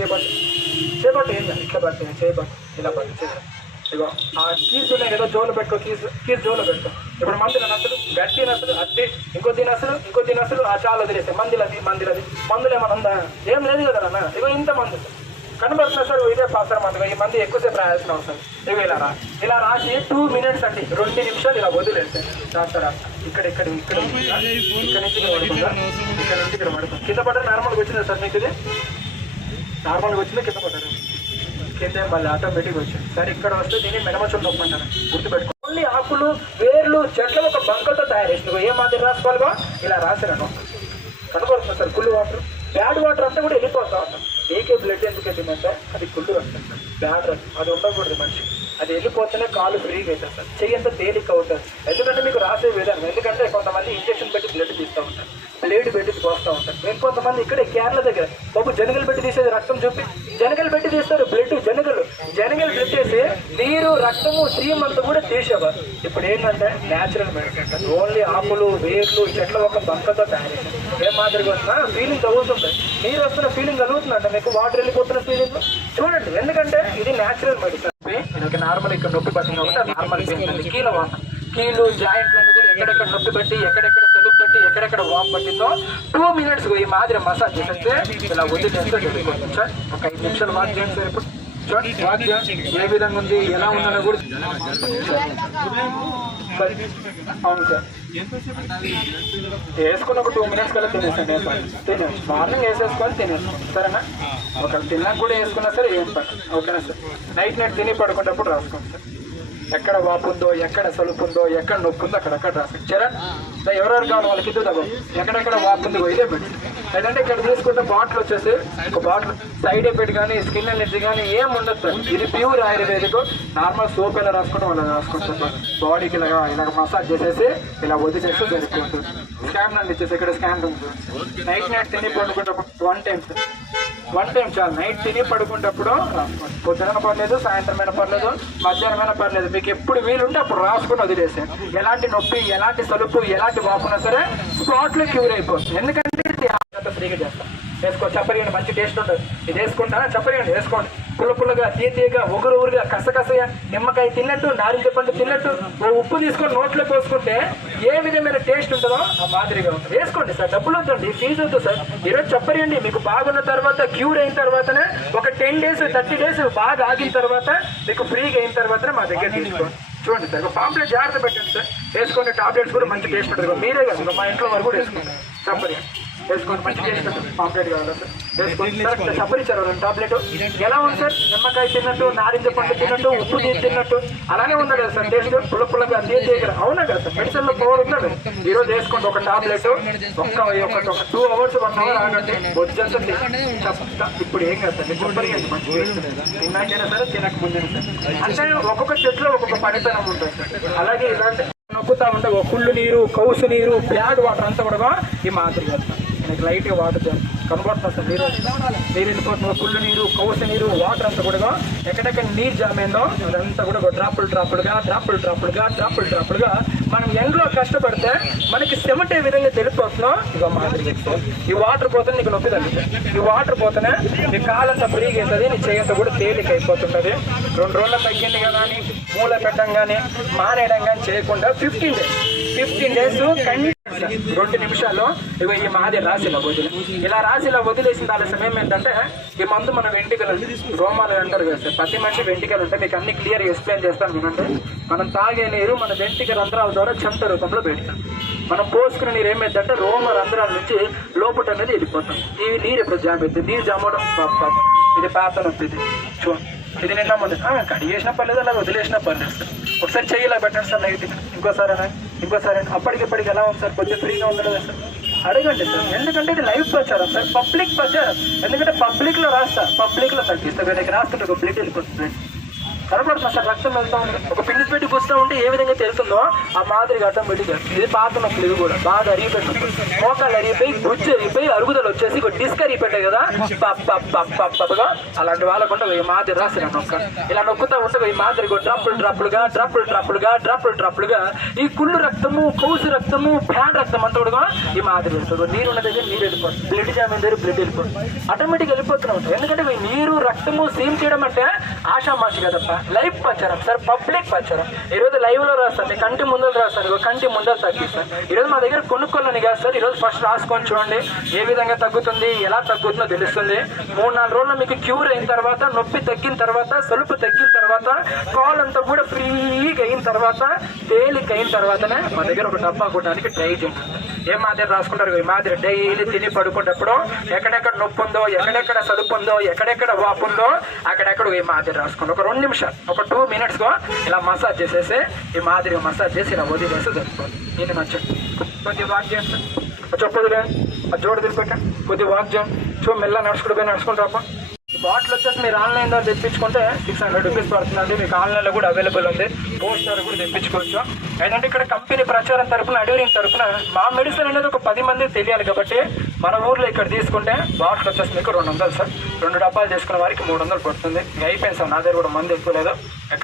చేపట్టి. చేపట్టే ఏం ఇట్లా పట్టే చేయబట్టు ఇలా పట్టు చేయాలి ఇగో ఆ కీస్ ఉన్నాయి కదా జోలు పెట్టుకో కీస్ కీస్ జోలు పెట్టుకో. ఇప్పుడు మందుల నసలు గట్టి నసలు అద్దె ఇంకో దీని అసలు ఇంకో దీని అసలు ఆ చాలా తెలిస్తే మందులది మందులది మందులు ఏమన్నా ఉందా? ఏం లేదు కదా నాన్న. ఇగో ఇంత మందులు కనబడుతున్నా సార్ ఇదే పాసర్ మందుగా. ఈ మంది ఎక్కువసేపు రాయాల్సిన అవసరం ఇవి ఇలా రా. ఇలా రాసి టూ మినిట్స్ అండి రెండు నిమిషాలు ఇలా వదిలేస్తే. రాస్తారా ఇక్కడ ఇక్కడ ఇక్కడ ఇక్కడ నుంచి ఇక్కడ పడుతుందా ఇక్కడ నుంచి ఇక్కడ పడుతుంది కింద పడ్డ నార్మల్గా వచ్చిందా సార్ మీకు ఇది? నార్మల్గా వచ్చిందో కింద పడ్డారు. కింద మళ్ళీ ఆటోమేటిక్ వచ్చింది. సరే ఇక్కడ వస్తే దీన్ని మెడమచులు నొప్పంటారు గుర్తుపెట్టుకో. ఓన్లీ ఆకులు వేర్లు చెట్లు ఒక బంకలతో తయారు చేసిన ఏ మాదిరి రాసుకోవాలిగా ఇలా రాసిరాను కనబడుతుంది సార్ కుళ్ళు వాటర్. బ్యాడ్ వాటర్ అంతా కూడా వెళ్ళిపోతా ఉంటాం. ఏకే బ్లడ్ ఎందుకు వెళ్ళిందంటే అది కుళ్ళు రక్తం బ్యాడ్ రక్తం అది ఉండకూడదు మనిషి. అది వెళ్ళిపోతేనే కాలు ఫ్రీగా అవుతుంది సార్. చెయ్యి అంతా తేలిక అవుతుంది ఎందుకంటే మీకు రాసే విధానం. ఎందుకంటే కొంతమంది ఇంజక్షన్ పెట్టి బ్లడ్ తీస్తూ ఉంటారు. బ్లేడ్ పెట్టి పోస్తూ ఉంటారు. మేము కొంతమంది ఇక్కడే కేరళ దగ్గర. బాబు జనగలు పెట్టి తీసేది రక్తం చూపి. జనగలు పెట్టి తీస్తారు బ్లడ్ జనగలు. జనగలు పెట్టేసి నీరు రక్తము సీమ్ అంతా కూడా తీసేవారు. ఇప్పుడు ఏంటంటే న్యాచురల్ మెడిసిన్ ఓన్లీ ఆకులు వేర్లు చెట్ల ఒక బంకతో తయారు ఏ మాదిరిగా వస్తున్నా ఫీలింగ్ తగ్గుతుంది నీరు వస్తున్న ఫీలింగ్ కలుగుతుందంట. మీకు వాటర్ వెళ్ళిపోతున్న ఫీలింగ్ చూడండి ఎందుకంటే ఇది న్యాచురల్ మెడిసిన్ నార్మల్ ఇక్కడ నొప్పి పట్టింది నార్మల్ కీల కీళ్ళు కీలు జాయింట్లను కూడా ఎక్కడెక్కడ నొప్పి పెట్టి ఎక్కడెక్కడ ఎక్కడెక్కడ వామ్ పట్టిందో టూ మినిట్స్ ఈ మాదిరి మసాజ్ చేసేస్తే ఇలా వదిలేస్తే వెళ్ళిపోతుంది సార్ ఒక ఐదు నిమిషాలు వాక్ చేయండి సార్ ఇప్పుడు. చూడండి వాక్ చేయండి. ఏ విధంగా ఉంది? ఎలా ఉందన్న కూడా అవును సార్ వేసుకున్న ఒక టూ మినిట్స్ కల్లా తినేసండి ఏం పని. తినేసి మార్నింగ్ వేసేసుకొని తినేస్తాను సరేనా? ఒకవేళ తిన్నాక కూడా వేసుకున్నా సరే ఏం పని. ఓకేనా సార్ నైట్ నైట్ తిని పడుకునేటప్పుడు రాసుకోండి సార్ ఎక్కడ వాపు ఉందో ఎక్కడ సలుపుందో ఎక్కడ నొప్పు ఉందో అక్కడక్కడ రాసుకోండి. చరణ్ దా ఎవరెవరు కావాలి వాళ్ళకి ఇద్దరు ఎక్కడెక్కడ వాపు ఉందో ఇదే పెట్టి లేదంటే ఇక్కడ తీసుకుంటే బాటిల్ వచ్చేసి ఒక బాటిల్ సైడ్ ఎఫెక్ట్ కానీ స్కిన్ ఎలర్జీ కానీ ఏం ఉండదు ఇది ప్యూర్ ఆయుర్వేదిక్. నార్మల్ సోప్ ఎలా రాసుకుంటే అలా రాసుకుంటారు బాడీకి ఇలాగా ఇలాగ మసాజ్ చేసేసి ఇలా వదిలేస్తే సరిపోతుంది. స్కామ్ అండి ఇచ్చేసి ఇక్కడ స్కామ్ ఉంది నైట్ నైట్ తిని పండుకుంటే వన్ టైం వన్ టైం చాలు. నైట్ తిని పడుకుంటప్పుడు పొద్దున పర్లేదు సాయంత్రమైనా పర్లేదు మధ్యాహ్నమైనా పర్లేదు. మీకు ఎప్పుడు వీలుంటే అప్పుడు రాసుకుని వదిలేసాను ఎలాంటి నొప్పి ఎలాంటి సలుపు ఎలాంటి వాపునా సరే స్పాట్లో క్యూర్ అయిపోతుంది. ఎందుకంటే ఇది ఫ్రీగా చేస్తాం. వేసుకో చప్పరిగండి మంచి టేస్ట్ ఉంటుంది. ఇది వేసుకుంటారా? చప్పరియండి. వేసుకోండి. పుల్ల పుల్లగా తీయ తీయగా ఊరుగా కసకసగా నిమ్మకాయ తిన్నట్టు నారింజ పండు తిన్నట్టు ఓ ఉప్పు తీసుకొని నోట్లో పోసుకుంటే ఏ విధమైన టేస్ట్ ఉంటుందో ఆ మాదిరిగా ఉంటుంది. వేసుకోండి సార్ డబ్బులు వద్దండి ఫీజు వద్దు సార్. ఈరోజు చెప్పరండి మీకు బాగున్న తర్వాత క్యూర్ అయిన తర్వాతనే ఒక టెన్ డేస్ థర్టీ డేస్ బాగా ఆగిన తర్వాత మీకు ఫ్రీగా అయిన తర్వాతనే మా దగ్గర తీసుకోండి. చూడండి సార్ ఒక పాంప్లెట్ జాగ్రత్త పెట్టండి సార్. వేసుకునే టాబ్లెట్స్ కూడా మంచి టేస్ట్ ఉంటుంది. మీరే కదా మా ఇంట్లో వారు కూడా వేసుకుంటారు చెప్పరి వేసుకోండి మంచి పాంప్లెట్ కావాలా వేసుకోండి. సార్ చెప్పరి ఇచ్చారు రెండు టాబ్లెట్. ఎలా ఉంది సార్? నిమ్మకాయ తిన్నట్టు నారింజ పండు తిన్నట్టు ఉప్పు నీరు తిన్నట్టు. అలానే ఉంది కదా సార్? టేస్ట్ పుల్ల పుల్లగా తీయగా అవునా కదా సార్? మెడిసిన్లో పవర్ ఉన్నది ఈ రోజు వేసుకోండి ఒక టాబ్లెట్ ఒక్క ఒక ఒక టూ అవర్స్ వన్ అవర్ ఆగండి. ఇప్పుడు ఏం కదా సార్? కొబ్బరి మంచి తిన్నాకైనా సరే తినక ముందే సార్ అంటే ఒక్కొక్క చెట్లో ఒక్కొక్క పనితనం ఉంటుంది సార్. అలాగే ఇలాంటి నొక్కుతా ఉంటే ఒక కుళ్ళు నీరు కౌసు నీరు బ్లాడ్ వాటర్ అంతా కూడా ఈ మాదిరి చేస్తాం మీకు లైట్గా వాటర్ కనబడుతుంది సార్ నీరు. నీరు వెళ్ళిపోతుంది. కుళ్ళు నీరు కౌసు నీరు వాటర్ అంతా కూడా ఎక్కడెక్కడ నీరు జామ్ అయిందో అదంతా కూడా డ్రాపులు డ్రాపులుగా డ్రాపులు డ్రాపులుగా డ్రాపులు డ్రాపులుగా మనం ఎండలో కష్టపడితే మనకి సెమటే విధంగా తెలిపోతున్నాం ఇక మాదిరి ఈ వాటర్ పోతే నీకు నొప్పి తగ్గుతుంది. ఈ వాటర్ పోతేనే నీ కాలంతా ఫ్రీగా అవుతుంది నీ చేయంతా కూడా తేలిక అయిపోతుంటుంది. రెండు రోజులు తగ్గింది కదా అని మూల పెట్టడం కానీ మానేయడం కానీ చేయకుండా fifteen days fifteen days continues రెండు నిమిషాల్లో ఇగో ఈ మాది రాశిలో వదిలే. ఇలా రాశిలో వదిలేసిన దాని సమయం ఏంటంటే ఈ మందు మన వెంట్రుకలు రోమాలు అంటారు కదా సార్ ప్రతి మనిషి వెంట్రుకలు ఉంటాయి. మీకు అన్ని క్లియర్ ఎక్స్ప్లెయిన్ చేస్తాను వినండి. మనం తాగే నీరు మన వెంటిక రంధ్రాల ద్వారా చెంత రూపంలో పెడతాం. మనం పోసుకునే నీరు ఏమైందంటే రోమ రంధ్రాల నుంచి లోపట అనేది వెళ్ళిపోతాం. ఈ నీరు ఇప్పుడు జామ్ అవుతుంది? నీరు జామ్ అవడం పాప ఇది పాత నొప్పి ఇది. చూ ఇది నిన్న మొన్న కడిగేసిన పర్లేదు అలా వదిలేసిన పర్లేదు సార్. ఒకసారి చెయ్యి ఇలా పెట్టండి సార్ నైట్ ఇంకోసారి అలా. ఇంకోసారి అనా. అప్పటికిప్పటికి ఎలా ఉంది సార్? కొంచెం ఫ్రీగా ఉండదు సార్. అడగండి సార్ ఎందుకంటే ఇది లైవ్ ప్రచారం సార్ పబ్లిక్ ప్రచారం. ఎందుకంటే పబ్లిక్లో రాస్తా పబ్లిక్లో తగ్గిస్తా వీళ్ళకి రాస్తుంటే ఒక బ్లీడ్ వెళ్ళిపోతుంది కనపడుతుంది సార్ రక్తం వెళ్తా ఉంది. ఒక పిండి పెట్టి కూర్చుంటా ఉంటే ఏ విధంగా తెలుస్తుందో ఆ మాదిరిగా పెట్టి ఇది పాత నొప్పులు ఇది కూడా. బాగా అరిగిపెట్టు. మోకాళ్ళు అరిగిపోయి గుజ్జు అరిగిపోయి అరుగుదల వచ్చేసి ఒక డిస్క్ అరిగిపోయాయి కదా. పప్పగా అలాంటి వాళ్ళకుండా ఈ మాదిరి రాసి నొక్క. ఇలా నొక్కుతా ఉంటే ఈ మాదిరి డ్రప్పులు డ్రప్పులుగా డ్రప్పులు డ్రప్పులుగా డ్రప్పులు డ్రప్పులుగా. ఈ కుళ్ళు రక్తము కౌసు రక్తము ఫ్యాన్ రక్తం అంతా కూడా ఈ మాదిరి వెళ్తుంది నీరు ఉన్న దగ్గర నీరు వెళ్ళిపోతుంది. బ్లడ్ జామ్ దగ్గర బ్లడ్ వెళ్ళిపోతుంది. ఆటోమేటిక్ వెళ్ళిపోతున్నాం ఎందుకంటే నీరు రక్తము సేమ్ చేయడం అంటే ఆషామాషి కదప్ప. లైవ్ ప్రచారం సార్ పబ్లిక్ ప్రచారం. ఈరోజు లైవ్లో రాస్తారు మీ కంటి ముందర రాస్తారు కంటి ముందర తగ్గిస్తారు ఈరోజు మా దగ్గర కొనుక్కోవాలని కాదు సార్ ఈరోజు ఫస్ట్ రాసుకొని చూడండి ఏ విధంగా తగ్గుతుంది ఎలా తగ్గుతుందో తెలుస్తుంది. మూడు నాలుగు రోజులు మీకు క్యూర్ అయిన తర్వాత నొప్పి తగ్గిన తర్వాత సలుపు తగ్గిన తర్వాత కాల్ అంతా కూడా ఫ్రీగా అయిన తర్వాత తేలిక అయిన తర్వాతనే మా దగ్గర ఒక డబ్బా కొట్టడానికి ట్రై చేయండి. ఏ మాదిరి రాసుకుంటారు? ఈ మాదిరి డైలీ తిని పడుకున్నప్పుడు ఎక్కడెక్కడ నొప్పి ఉందో ఎక్కడెక్కడ సలుపు ఉందో ఎక్కడెక్కడ వాపు ఉందో అక్కడెక్కడ ఈ మాదిరి రాసుకోండి ఒక రెండు నిమిషాలు ఒక టూ మినిట్స్ ఇలా మసాజ్ చేసేసి ఈ మాదిరి మసాజ్ చేసి ఇలా వదిలేసి దొరుకుతుంది నేను నచ్చండి కొద్ది వాక్ చేస్తాను చెప్పదులే ఆ జోడు దిలిపెట్టా కొద్దిగా వాక్ చేయండి. చూ మెల్ల నడుచుకుంటూ పోయి నడుచుకుంటూ బాటిల్ వచ్చేసి మీరు ఆన్లైన్ ద్వారా తెప్పించుకుంటే సిక్స్ హండ్రెడ్ రూపీస్ పడుతుందండి. మీకు ఆన్లైన్లో కూడా అవైలబుల్ ఉంది. పోస్టర్ కూడా తెప్పించుకోవచ్చు. ఏంటంటే ఇక్కడ కంపెనీ ప్రచారం తరపున అడ్వరింగ్ తరపున మా మెడిసిన్ అనేది ఒక పది మందికి తెలియాలి కాబట్టి మన ఊర్లో ఇక్కడ తీసుకుంటే బాటిల్ వచ్చేసి మీకు రెండు వందలు సార్. రెండు డబ్బాలు తీసుకున్న వారికి మూడు వందలు పడుతుంది. అయిపోయింది సార్. నా దగ్గర కూడా మంది ఎక్కువ లేదు.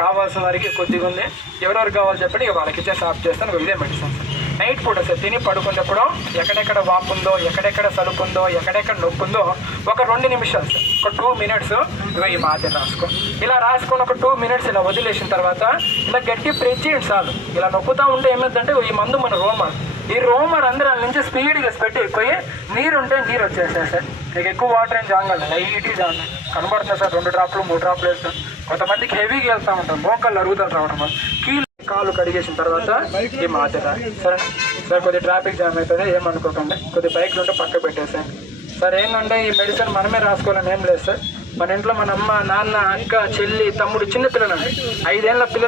కావాల్సిన వారికి కొద్దిగా ఉంది. ఎవరెవరు కావాలో చెప్పండి. ఇక వాళ్ళకి ఇచ్చే ఆఫ్ చేస్తాను. ఇదే మెడిసిన్ సార్. నైట్ పూట సార్ తిని పడుకున్నప్పుడు ఎక్కడెక్కడ వాపు ఉందో ఎక్కడెక్కడ సలుపు ఉందో ఎక్కడెక్కడ నొప్పి ఉందో ఒక రెండు నిమిషాలు సార్ ఒక టూ మినిట్స్ ఇగో ఈ మాత్ర రాసుకో. ఇలా రాసుకొని ఒక టూ మినిట్స్ ఇలా వదిలేసిన తర్వాత ఇలా గట్టి ప్రెస్ చేయండి చాలు. ఇలా నొక్కుతా ఉంటే ఏమైందంటే ఈ మందు మన రోమర్. ఈ రోమర్ అందరం నుంచి స్పీడ్గా పెట్టి ఎక్కువ నీరు ఉంటే నీరు వచ్చేస్తాయి సార్. మీకు ఎక్కువ వాటర్ ఏం జాగాలి లైట్గా జాగా కనబడుతుంది సార్ రెండు డ్రాప్లు మూడు డ్రాప్లు వేస్తాం. కొంతమందికి హెవీగా వెళ్తా ఉంటాం మోకాళ్ళు అరుగుదలు రావడం వల్ల. కీళ్ళు కాలు కడిగేసిన తర్వాత ఈ మాదిర సరే సార్ కొద్దిగా ట్రాఫిక్ జామ్ అవుతుంది ఏమనుకోకండి కొద్ది బైక్లు ఉంటే పక్క పెట్టేసాను సార్ ఏంటంటే ఈ మెడిసిన్ మనమే రాసుకోవాలని ఏం లేదు సార్. మన ఇంట్లో మన అమ్మ నాన్న అక్క చెల్లి తమ్ముడు చిన్న పిల్లలండి ఐదేళ్ళ పిల్లలు